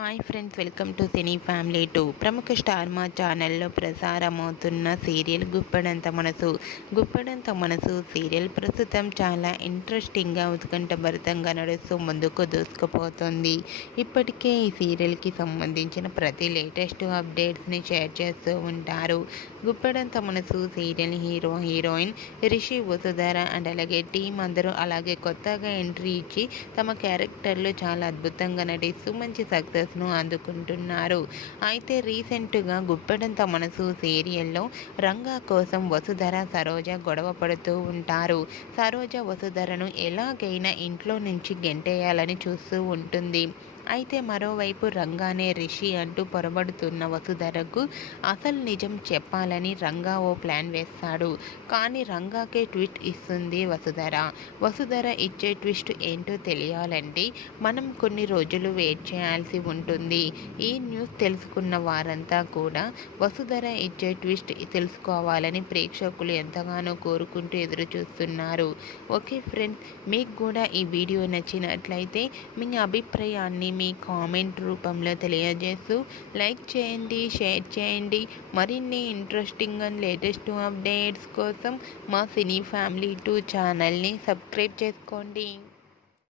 Hi friends, welcome to cine family 2. ప్రముఖ star మా ఛానల్లో ప్రసారమవుతున్న సీరియల్ గుప్పడంత మనసు సీరియల్ ప్రస్తుతం చాలా ఇంట్రెస్టింగ్గా ఉత్కంఠభరితంగా నడుస్తూ ముందుకు దూసుకుపోతుంది. ఇప్పటికే ఈ సీరియల్కి సంబంధించిన ప్రతి లేటెస్ట్ అప్డేట్స్ని షేర్ చేస్తూ ఉంటారు. గుప్పడంత మనసు serial heroine Rishi, Vasudhara and అలాగే టీం అందరూ అలాగే కొత్తగా ఎంట్రీ ఇచ్చి తమ క్యారెక్టర్లు చాలా అద్భుతంగా నటిస్తూ మంచి సక్సెస్ను అందుకుంటున్నారు. అయితే రీసెంట్గా గుప్పెడంత మనసు సీరియల్లో రంగా కోసం వసుధర, సరోజ గొడవ పడుతూ ఉంటారు. సరోజ వసుధరను ఎలాగైనా ఇంట్లో నుంచి గెంటేయాలని చూస్తూ ఉంటుంది. అయితే మరోవైపు రంగానే రిషి అంటూ పొరబడుతున్న వసుధరకు అసలు నిజం చెప్పాలని రంగా ఓ ప్లాన్ వేస్తాడు. కానీ రంగాకే ట్విస్ట్ ఇస్తుంది వసుధర ఇచ్చే ట్విస్ట్ ఏంటో తెలియాలంటే మనం కొన్ని రోజులు వెయిట్ చేయాల్సి ఉంటుంది. ఈ న్యూస్ తెలుసుకున్న వారంతా కూడా వసుధర ఇచ్చే ట్విస్ట్ తెలుసుకోవాలని ప్రేక్షకులు ఎంతగానో కోరుకుంటూ ఎదురు చూస్తున్నారు. ఓకే ఫ్రెండ్స్, మీకు కూడా ఈ వీడియో నచ్చినట్లయితే మీ అభిప్రాయాన్ని మీ కామెంట్ రూపంలో తెలియజేస్తూ లైక్ చేయండి, షేర్ చేయండి. మరిన్ని ఇంట్రెస్టింగ్ అండ్ లేటెస్ట్ అప్డేట్స్ కోసం మా సినీ ఫ్యామిలీ 2 ఛానల్ని సబ్స్క్రైబ్ చేసుకోండి.